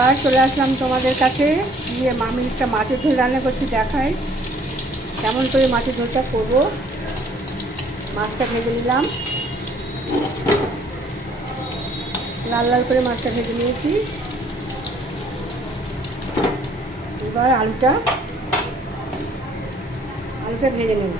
আবার চলে আসলাম তোমাদের কাছে। গিয়ে মামি একটা মাছের ঝোল রান্না করছি, দেখাই কেমন করে মাছের ঝোলটা করবো। মাছটা ভেজে নিলাম, লাল লাল করে মাছটা ভেজে নিয়েছি। এবার আলুটা ভেজে নেব।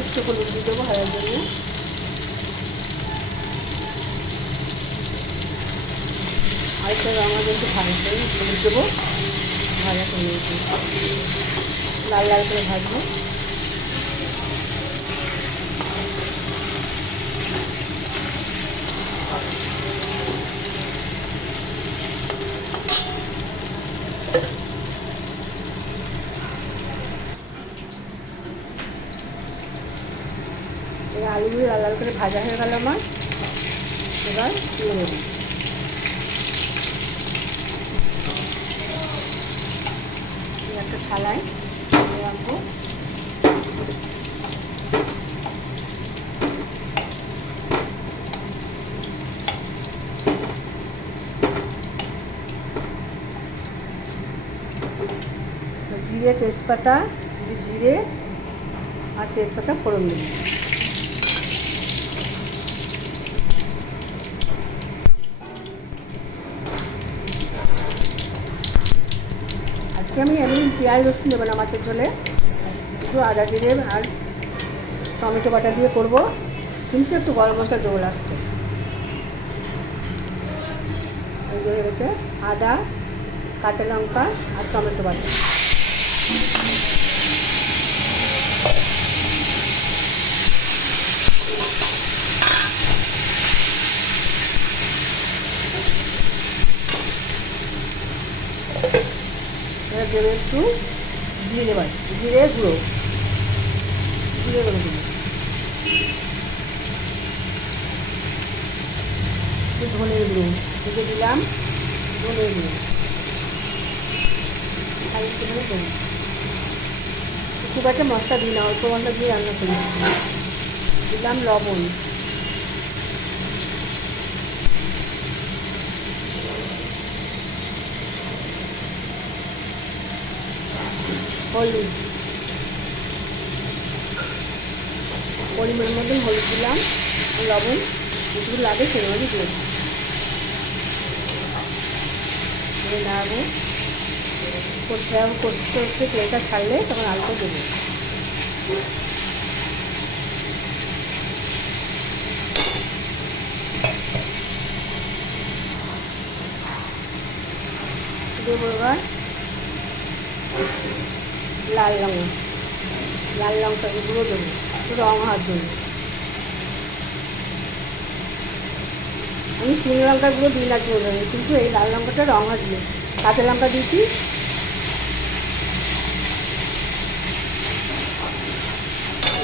একটু হলুদ দিয়ে দেবো ভাজার জন্য। আরেকটা আমাদের একটু ভাজা করে হলুদ দেবো, ভাজা করে নিয়েছি, লাল লাল করে ভাজবো। এই আলুগুলো লাল লাল করে ভাজা হয়ে গেল আমার। এবার তুলে নেব। একটা থালায় রাখবো। জিরে তেজপাতা, জিরে আর তেজপাতা ফোড়ন দিই। আজকে আমি এমনি পেঁয়াজ রসুন দেবো না মাছের ঝোলে, একটু আদা জিরে আর টমেটো বাটা দিয়ে করবো, কিন্তু একটু গরম মশলা দেবো লাস্টে। এই হয়ে গেছে আদা, কাঁচা লঙ্কা আর টমেটো বাটা। এবার দেবো একটু জিরে বাটা, জিরে গুঁড়ো দেবো, একটু ধনের গুঁড়ো দিয়ে দিলাম, ধনের গুঁড়ো আর একটুখানি দেবো। খুব একটা মশলা দিই না, অল্প মশলা দিয়ে রান্না করি। দিলাম লবণ, হলুদ, পরিমাণ মতন হলুদ দিলাম, লবণ যেটুকু লাগে সেভাবে দিয়ে নাড়াবো। কষতে কষতে তেলটা ছাড়লে তখন আলুটা দেবো। দেবো এবার লাল লঙ্কা গুঁড়ো দেবো, একটু রং হওয়ার জন্য। আমি শুকনো লঙ্কার গুঁড়ো দিই না চলে, কিন্তু এই লাল লঙ্কাটা রং হওয়ার জন্য কাঁচা লঙ্কা দিয়েছি।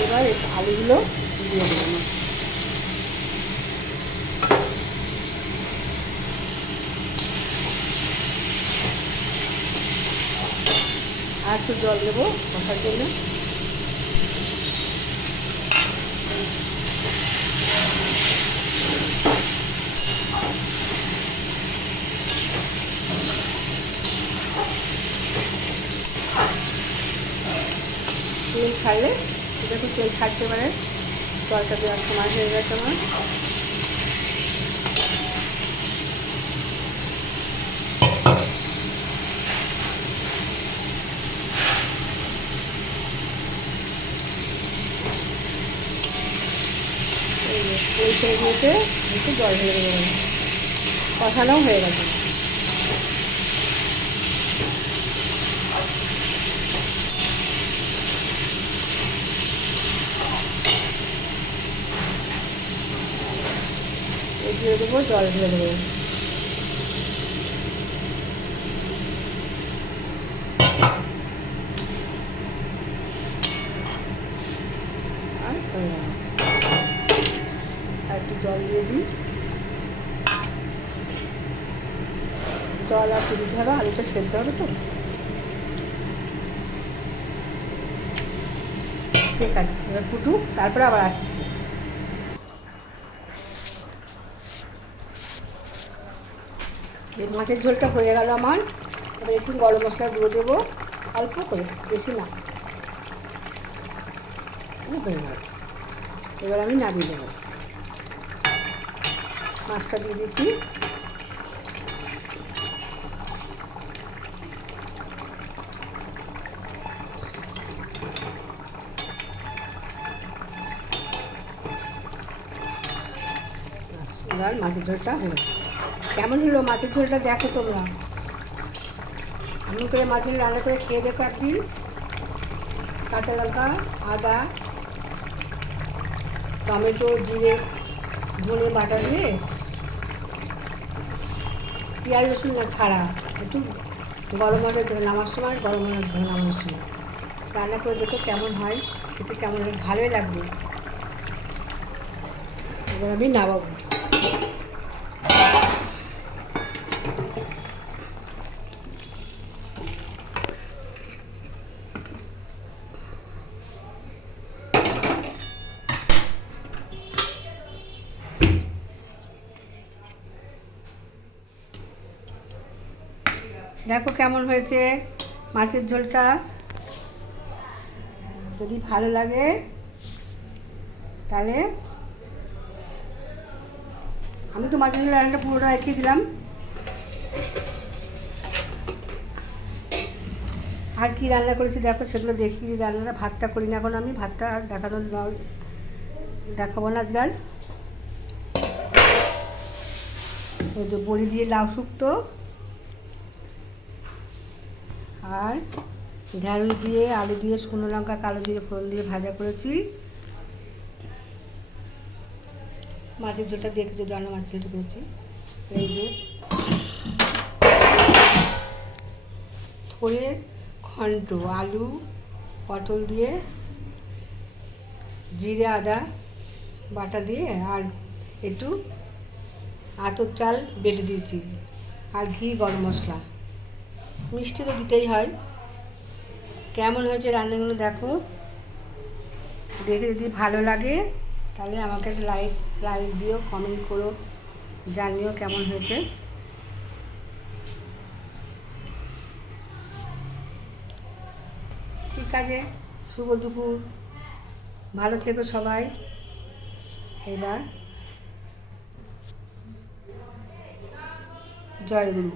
এবার আলুগুলো দিয়ে দেবো। আর একটু জল দেবো কষার জন্য। তেল ছাড়লে দেখো, তেল ছাড়তে পারে, জলটা দেওয়ার সময় হয়ে গেছে আমার। তেল ছেড়ে দিয়েছে, একটু জল ঢেলে দেবো, কষানোও হয়ে গেছে। দিয়ে দেবো, জল ঢেলে দেবো। আর জল দিয়ে দিই। জল আর দিতে হবে, আলুটা সেদ্ধ হবে তো। ঠিক আছে, এবার ফুটুক, তারপরে আবার আসছি। এই মাছের ঝোলটা হয়ে গেল আমার। এবার একটু গরম মশলা দিয়ে দেবো, অল্প করে, বেশি না। হয়ে গেল। এবার আমি নামিয়ে দেবো। মাছটা দিয়ে দিচ্ছি। এবার মাছের ঝোলটা হলো। কেমন হলো মাছের ঝোলটা দেখো তোমরা। এমন করে মাছের রান্না করে খেয়ে দেখো একদিন। কাঁচা লঙ্কা, আদা, টমেটো, জিরে, ধনে বাটা দিয়ে, পেঁয়াজ রসুন না ছাড়া, একটু গরম মশলা দেবে নামার সময়, গরম মশলা দেবে নামানোর সময়। রান্না করে দেখো কেমন হয়, খেতে কেমন হয়, ভালোই লাগবে। এবার আমি নামাবো। দেখো কেমন হয়েছে মাছের ঝোলটা। যদি ভালো লাগে তাহলে, আমি তো মাছের ঝোল রান্নাটা পুরোটা রেখে দিলাম। আর কি রান্না করেছি দেখো, সেগুলো দেখি। রান্নাটা ভাতটা করি না এখন, আমি ভাতটা আর দেখাবো না আজকাল। ওই তো বড়ি দিয়ে লাউ শুক্তো, আর ঢ্যাঁড়স দিয়ে আলু দিয়ে শুকনো লঙ্কা কালো জিরে ফোড়ন দিয়ে ভাজা করেছি। মাছের ঝোলটা দেখেছো, জানো মাছের ঝোলটা করেছি। এই যে থোড়ের ঘন্ট, আলু পটল দিয়ে জিরে আদা বাটা দিয়ে, আর একটু আতপ চাল বেটে দিয়েছি, আর ঘি, গরম মশলা, মিষ্টি তো দিতেই হয়। কেমন হয়েছে রান্নাগুলো দেখো। দেখে যদি ভালো লাগে তাহলে আমাকে একটা লাইক দিও, কমেন্ট করো, জানিও কেমন হয়েছে। ঠিক আছে, শুভ দুপুর, ভালো থেকো সবাই। এবার জয় গুরু।